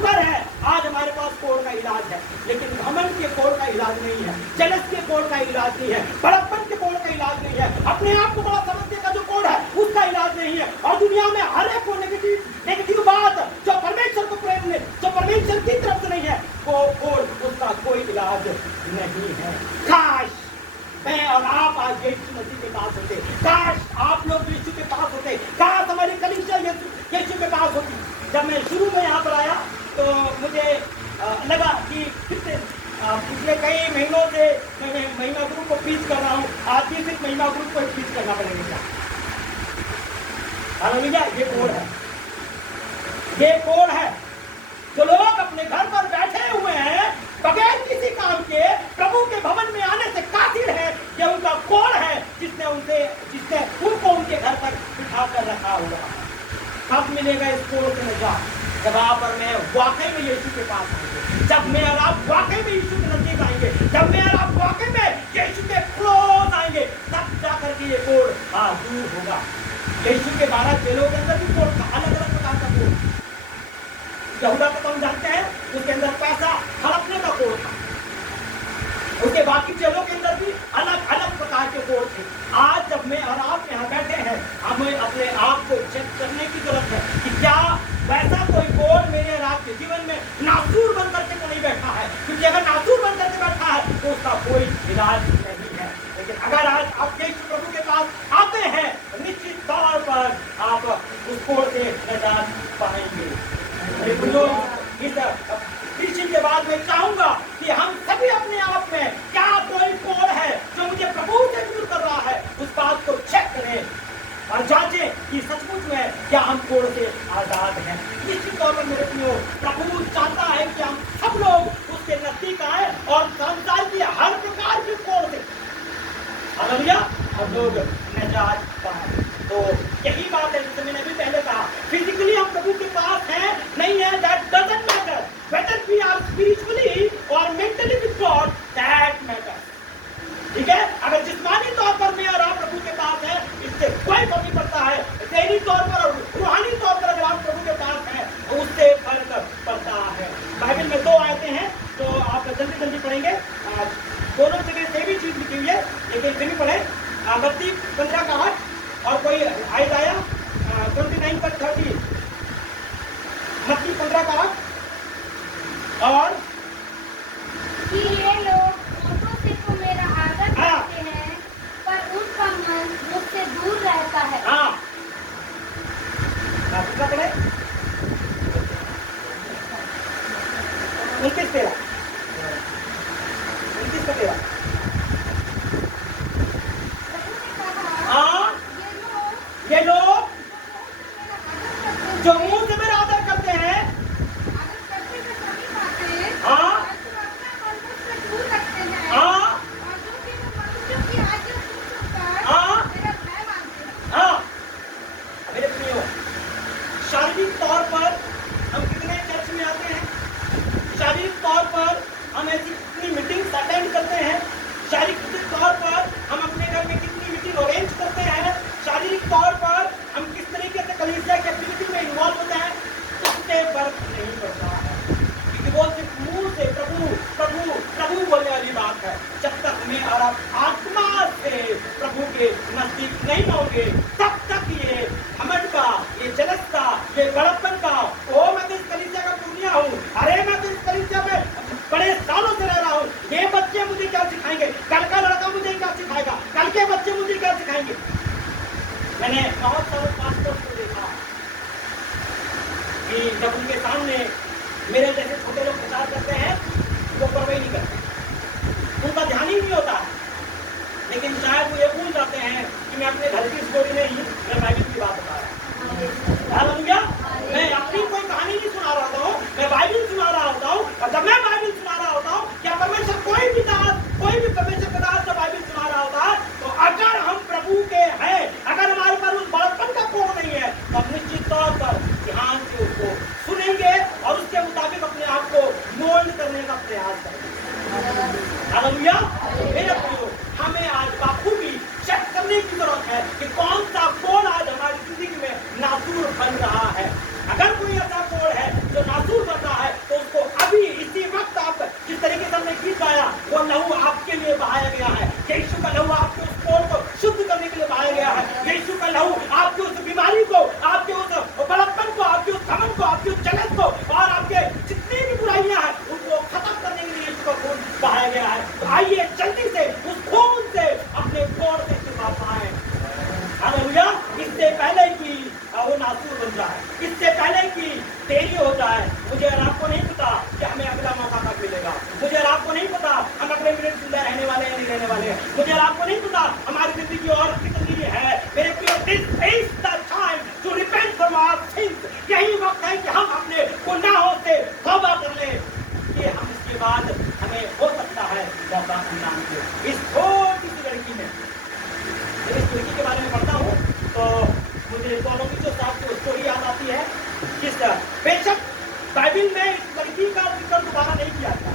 शुक्र है आज हमारे पास कोढ़ का इलाज है, लेकिन घमंड के कोढ़ का इलाज नहीं है, जलस के कोढ़ का इलाज नहीं है, बड़प्पन के कोढ़ का इलाज नहीं है, अपने आप को बड़ा समझने का जो कोढ़ है उसका इलाज नहीं है। और दुनिया में हर एक को नेगेटिव बात जो परमेश्वर को प्रेम ने, जो परमेश्वर की तरफ से नहीं है, वो कोढ़ उसका कोई इलाज नहीं है। काश मैं और आप आज यीशु मसीह के पास होते, काश आप लोग यीशु के पास होते, काश हमारी कलीसिया यीशु के पास होती। जब मैं शुरू में यहाँ पर आया तो मुझे लगा कि पिछले कई महीनों से मैं महिमा ग्रुप को पीच कर रहा हूँ, आज भी सिर्फ महिमा ग्रुप को पीच करना पड़ेगा। हालेलुया, ये कोढ़ है, ये कोढ़ है। जो लोग अपने घर पर बैठे हुए हैं बगैर किसी काम के प्रभु के भवन में आने से कातिल है, ये उनका कोढ़ है जिसने उनको उनके घर तक बिठा कर रखा हुआ। कब मिलेगा इस कोढ़ से निजात? जब आप और मैं वाकई में यीशु के पास आएंगे, जब मैं और आप वाकई में यीशु के नजदीक आएंगे, जब मैं और आप वाकई में यीशु के क्लोज आएंगे, तब जाकर के ये कोढ़ दूर होगा। यीशु के 12 चेलों के अंदर भी कोढ़ था, अलग अलग प्रकार का कोढ़। यहूदा को हम जानते हैं, उसके अंदर पैसा हड़पने का कोढ़ था, उसके बाकी चेलों के अंदर भी अलग अलग प्रकार के कोढ़ थे। आज जब मैं और आप यहाँ बैठे हैं, हमें अपने आप को चेक करने की जरूरत है कि क्या वैसा कोई कोढ़ मेरे और आपके जीवन में नासूर बन करके तो नहीं बैठा है, क्योंकि अगर नासूर बन करके बैठा है तो उसका कोई इलाज नहीं है। लेकिन अगर आज आप यीशु प्रभु के पास आते हैं, निश्चित तौर पर आप उस कोढ़ से निजात पाएंगे। इस टीचिंग के बाद मैं चाहूंगा कि हम सभी अपने आप में क्या कोई कोढ़ है जो मुझे प्रभु से दूर कर रहा है, उस बात को चेक करें और जांचें कि सचमुच में क्या हम कोढ़ से आजाद हैं। निश्चित तौर पर मेरे प्रियो, प्रभु चाहता है कि हम सब लोग उसके नजदीक आए और संसार की हर प्रकार की कोढ़ से हालेलुया हम लोग निजात पाएं। तो यही बात है जिसे मैंने भी पहले कहा, फिजिकली हम प्रभु के पास हैं नहीं है, that doesn't matter, whether we are spiritually और mentally with God, that matter. ठीक है, अगर जिस्मानी तौर पर मैं और आप प्रभु के पास है, इससे कोई फर्क नहीं पड़ता है। दैहिक तौर पर और रूहानी तौर पर अगर आप प्रभु के पास हैं, उससे फर्क पड़ता है। बाइबल में 2 आयतें हैं तो आप जल्दी जल्दी पढ़ेंगे, दोनों जगह सेम ही चीज लिखी हुई है, लेकिन फिर भी पढ़े। मत्ती 15 का 8 और कोई आयदाया 29:30, मत्ती 15 का 8 और ये लोग होठों से तो मेरा आदर करते हैं, पर उनका मन मुझसे दूर रहता है। पढ़े 29:13, 29:13। ये लोग जो मुंह से मेरा आदर करते हैं, मेरे प्रियो, शारीरिक तौर पर हम कितने चर्च में आते हैं, शारीरिक तौर पर हम ऐसी कितनी मीटिंग अटेंड करते हैं, शारीरिक तौर पर हम अपने घर में कितनी मीटिंग अरेंज करते हैं, शारीरिक तौर पर हम किस तरीके से कलीसिया की एक्टिविटी में इन्वॉल्व होते हैं, उससे फर्क नहीं पड़ता है, क्योंकि वो सिर्फ मुंह से प्रभु प्रभु प्रभु बोलने वाली बात है। जब तक हमें और आप आत्मा से प्रभु के नजदीक नहीं होंगे, तब तक ये घमंड का, ये जलस का, ये बड़प्पन का, ओ मैं तो इस कलीसिया का पुर्निया हूँ, अरे मैं तो इस कलीसिया में बड़े सालों से रह रहा हूँ, ये बच्चे मुझे क्या सिखाएंगे, कल का लड़का मुझे क्या सिखाएगा, कल के बच्चे मुझे क्या सिखाएंगे। मैंने बहुत सारे पास्टर्स को देखा कि जब उनके सामने मेरे जैसे छोटे लोग प्रचार करते हैं, वो परवाही नहीं करते, उनका ध्यान ही नहीं होता, लेकिन शायद वो ये भूल जाते हैं कि मैं अपने घर की स्टोरी में ही मैं बाइबल की बात बता रहा हूँ। मैं अपनी कोई कहानी नहीं सुना रहा हूँ, मैं बाइबल सुना रहा होता हूँ। और जब मैं बाइबल सुना रहा होता हूँ, क्या परमेश्वर कोई भी परमेश्वर का दास जब बाइबल सुना रहा होता है, तो अगर हम प्रभु के हैं, अगर हमारे पास उस बड़प्पन का कोढ़ नहीं है, तो हम निश्चित तौर पर ध्यान से उसको सुनेंगे और उसके मुताबिक अपने आप को मोल्ड करने का प्रयास करेंगे। हालेलुया। मेरे प्रियो, हमें आज बाखूबी चेक करने की जरूरत है कि कौन सा कोढ़ आज हमारी जिंदगी में नासूर बन रहा है। अगर कोई ऐसा कोढ़ है जो नासूर बन रहा है, इसलिए जल्दी से उस खून से अपने कोर से छुपा पाए। हालेलुया। इससे पहले कि वो नासूर बन जाए, इससे पहले कि देरी हो जाए। मुझे और आपको नहीं पता कि हमें अगला मौका कब मिलेगा। मुझे और आपको नहीं पता हम अगले मिनट जिंदा रहने वाले हैं नहीं रहने वाले हैं। मुझे और आपको नहीं पता हमारी जिंदगी और कितनी है। मेरे प्रिय, this is the time to repent from our sins. यही वक्त है कि हम अपने गुनाहों से तौबा कर लें कि हम इसके बाद हमें हो सकता है मौका मिलना। इस छोटी सी लड़की में, इस लड़की के बारे में पढ़ता हूँ तो मुझे जो साहब की स्टोरी याद आती है। किस बेशक बाइबल में इस लड़की का जिक्र दोबारा नहीं किया गया,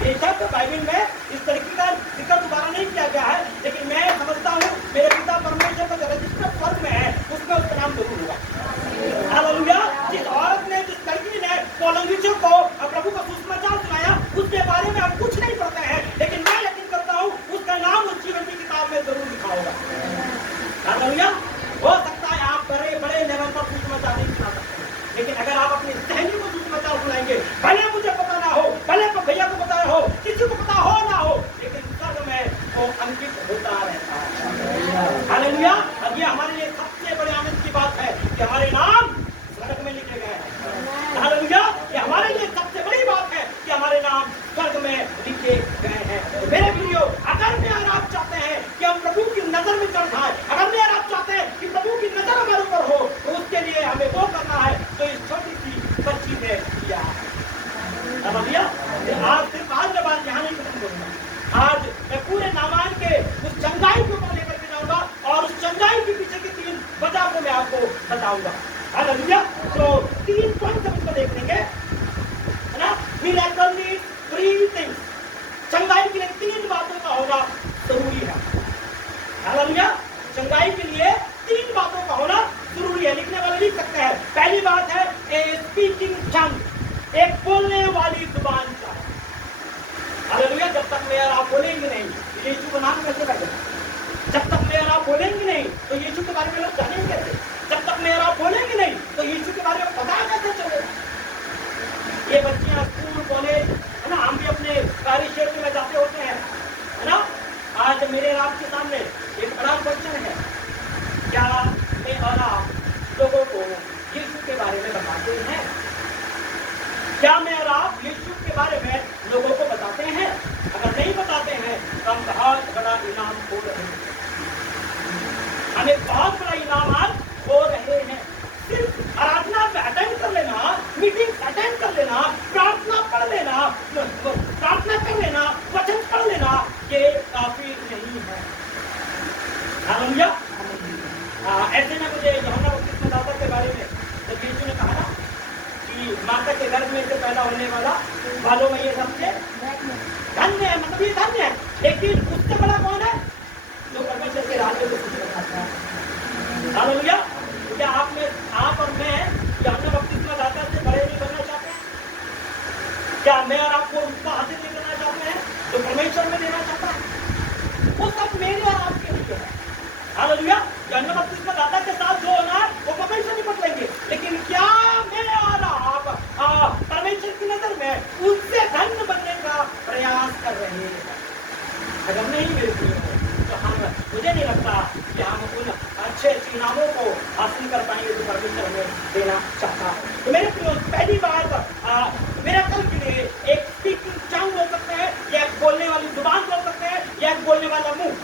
बेशक बाइबल में इस लड़की का जिक्र दोबारा नहीं किया गया है, लेकिन मैं समझता हूँ मेरे पिता परमेश्वर का जो रजिस्टर फर्म में है उसमें उसका नाम जरूर होगा। हालेलुया। जिस औरत ने, जिस लड़की ने कोलंगिचों को प्रभु का सुसमाचार सुनाया, उसके बारे में हम कुछ नहीं पढ़ते हैं, लेकिन मैं यकीन करता हूँ उसका नाम उस जीवन की किताब में जरूर लिखा होगा। हालेलुया। हो सकता है आप बड़े बड़े लेवल पर सुसमाचार नहीं सुना सकते, लेकिन अगर आप अपनी सहनी को सुसमाचार सुनाएंगे, भले मुझे पता ना हो, भले भैया को पता हो, किसी को पता हो ना हो, लेकिन स्वर्ग में वो अंकित होता रहता है। हालेलुया। अब ये हमारे लिए सबसे बड़े आनंद की बात है कि हमारे नाम स्वर्ग में लिखे गए हैं। हालेलुया। ये हमारे लिए सबसे बड़ी बात है कि हमारे नाम स्वर्ग में लिखे गए हैं। मेरे प्रियो, अगर मैं और आप चाहते हैं कि हम प्रभु की नजर में चढ़ जाए, अगर मैं और आप चाहते हैं कि प्रभु की नजर हमारे ऊपर हो, तो उसके लिए हमें वो करना है तो इस छोटी सी बच्ची ने किया है। हालेलुया। आज सिर्फ आज मैं बात यहाँ नहीं खत्म करूंगा। आज मैं पूरे नामान के उस चंगाई को लेकर के जाऊंगा और उस चंगाई के पीछे की 3 वजह को मैं आपको बताऊंगा। हालेलुया। तो 3 पॉइंट हम इसको देख लेंगे, है ना। मिरेकली 3 थिंग्स। चंगाई के लिए 3 बातों का होना जरूरी है। हालेलुया। चंगाई के लिए 3 बातों का होना जरूरी है। लिखने वाले लिख सकते हैं। पहली बात है ए स्पीकिंग टंग, एक बोलने वाली जुबान का। हालेलुया। जब तक मैं और आप बोलेंगे नहीं, यीशु का नाम कैसे करेंगे? जब तक मैं और आप बोलेंगे नहीं तो यीशु के बारे में लोग जानेंगे कैसे? जब तक मैं और आप बोलेंगे नहीं तो यीशु के बारे में पता कैसे चलेगा? ये बच्चियां स्कूल, कॉलेज, है ना, हम भी अपने कार्य क्षेत्र में जाते होते हैं, है ना। आज मेरे और आपके सामने एक बड़ा क्वेश्चन है, क्या मैं और आप लोगों को यीशु के बारे में बताते हैं? क्या मैं और आप यीशु के बारे में लोगों को बताते हैं? अगर नहीं बताते हैं तो हम बहुत बड़ा इनाम खो रहे हैं। हम एक बहुत बड़ा इनाम आज खो रहे हैं। सिर्फ आराधना में अटेंड कर लेना, मीटिंग अटेंड कर लेना, प्रार्थना पढ़ लेना, प्रार्थना कर लेना, वचन पढ़ लेना, ये काफी नहीं है। हालेलुया। ऐसे में मुझे यूहन्ना बपतिस्मादाता के बारे में जब यीशु ने कहा ना कि माता के गर्भ में से पैदा होने वाला बालों में ये सबसे धन्य है, मतलब ये धन्य है, लेकिन उससे बड़ा कौन है? जो परमेश्वर के राज्य को खुश रखता है। हालेलुया। क्या आप और मैं यूहन्ना बपतिस्मादाता से बड़े नहीं बनना चाहते? क्या मैं और आपको उसका हासिल नहीं करना चाहते हैं जो परमेश्वर में देना चाहता है? वो सब मेरे और आपके लिए है। हालेलुया। यूहन्ना बपतिस्मादाता के साथ जो होना है वो परमेश्वर निपट लेंगे, लेकिन क्या मैं और आप परमेश्वर की नजर में उससे धन्य बनने का प्रयास कर रहे हैं? अगर नहीं मिलती है तो मुझे नहीं लगता कि हम उन अच्छे इनामों को हासिल कर पाएंगे जो परमेश्वर हमें देना चाहता है। तो मेरे प्रिय, पहली बात मेरा कल के लिए एक स्पीकिंग टंग बोल सकते हैं, या एक बोलने वाली जुबान बोल सकते हैं, या एक बोलने वाला मुंह।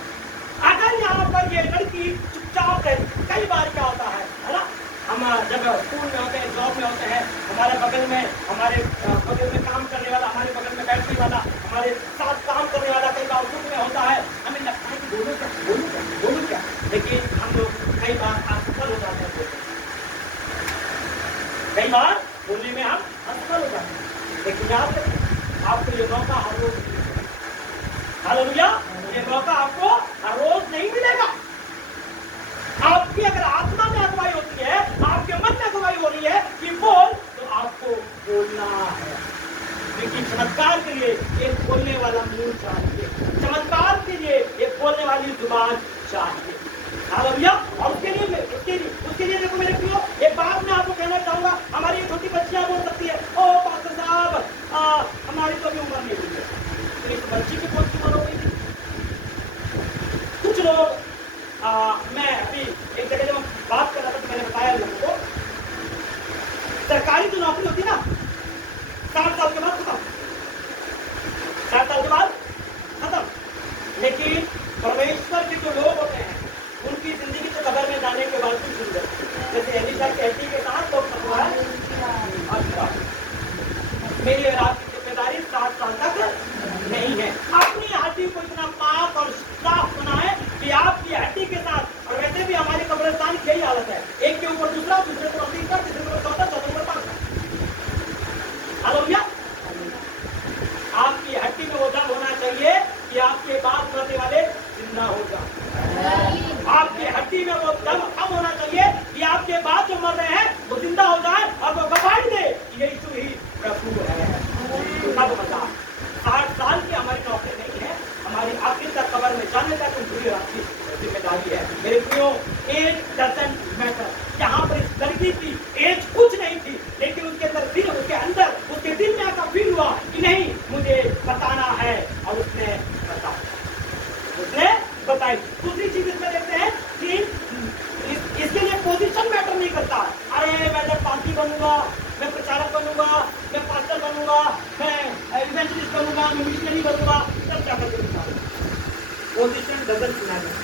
अगर यहाँ पर ये लड़की चुपचाप है, कई बार क्या होता है ना, हम जब स्कूल में होते हैं, जॉब में होते हैं, हमारे बगल में काम करने वाला, हमारे बगल में बैठने वाला, हमारे साथ काम करने वाला कई बार दुख में होता है, हमें लगता है कि बोलूं क्या, लेकिन हम लोग कई बार असफल हो जाते हैं। कई बार बोलने में हम असफल हो जाते हैं, लेकिन याद रखिए आपको ये मौका हर रोज मिलेगा। हालेलुया। ये मौका आपको हर रोज नहीं मिलेगा। आपकी अगर आत्मा में अगुवाई होती है, आपके मन में अगुवाई हो रही है कि बोल, तो आपको बोलना है। लेकिन चमत्कार के लिए एक बोलने वाला मुंह चाहिए, चमत्कार के लिए एक बोलने वाली जुबान चाहिए। हालेलुया। और उसके लिए देखो मेरे प्रियो, एक बात मैं आपको कहना चाहूंगा। हमारी ये छोटी बच्चियां बोल सकती है, ओ पास्टर साहब हमारी तो अभी उम्र नहीं हुई है, उस बच्ची की कौन सी उम्र हो गई थी? कुछ लोग मैं अभी एक जगह जब बात कर रहा था तो मैंने बताया लोगों को, सरकारी जो नौकरी होती है ना 60 साल के बाद खत्म, 60 साल के बाद खत्म। लेकिन परमेश्वर के जो लोग होते हैं उनकी जिंदगी तो कब्र में जाने के बाद भी सुंदर, जैसे एलिशा कहती के साथ लोग अच्छा मेरी और आपकी जिम्मेदारी 60 साल तक नहीं है। अपनी हड्डी को इतना पाक और साफ बनाए कि आपकी हड्डी के साथ, और वैसे भी हमारे कब्रिस्तान की यही हालत है, एक के ऊपर दूसरा, दूसरे पर तीसरा, तीसरे पर चौथा, चौथे पर पांचवा। हालेलुया। आपकी हड्डी में वो दम होना चाहिए कि आपके बाद मरने वाले जिंदा हो जाए। आपकी हड्डी में वो दम कम होना चाहिए कि आपके बाद जो मर रहे हैं वो जिंदा हो जाए और वो गवाही दे कि यीशु ही प्रभु है। सब बता 60 साल की हमारी नौकरी नहीं है, हमारी आखिर तक कब्र में जाने तक उनकी आपकी जिम्मेदारी है। मेरे प्रियो, एज डजंट मैटर। यहाँ पर इस लड़की की एज कुछ नहीं थी, लेकिन उसके अंदर दिल, उसके अंदर, उसके दिल में ऐसा फील हुआ कि नहीं मुझे बताना है, और उसने बताया, उसने बताई। दूसरी चीज इसमें देखते हैं कि इसके लिए पोजीशन मैटर नहीं करता। अरे मैं जब पार्टी बनूंगा, मैं प्रचारक बनूंगा, मैं पास्टर बनूंगा, मैं इवेंजलिस्ट बनूंगा, मैं मिशनरी बनूंगा, तब क्या करके पोजीशन डजंट मैटर।